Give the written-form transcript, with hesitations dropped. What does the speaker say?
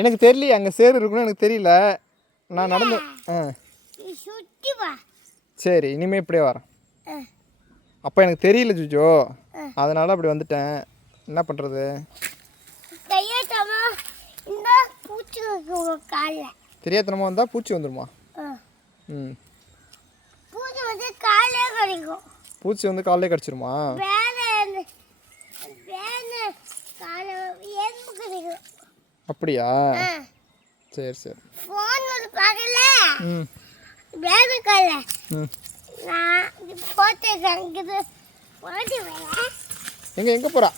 எனக்கு தெரியல, அங்கே சேரு இருக்குன்னு எனக்கு தெரியல. நான் நடந்து சரி, இனிமே இப்படியே வரேன். அப்போ எனக்கு தெரியல ஜூஜோ, அதனால அப்படி வந்துட்டேன். என்ன பண்ணுறது? தெரியாதனமா வந்தால் பூச்சி வந்துடுமா? ம், பூச்சி வந்து காலையிலே கடிச்சிருமா? அப்படியா? சரி சரி. ம் எங்கே போகிறா?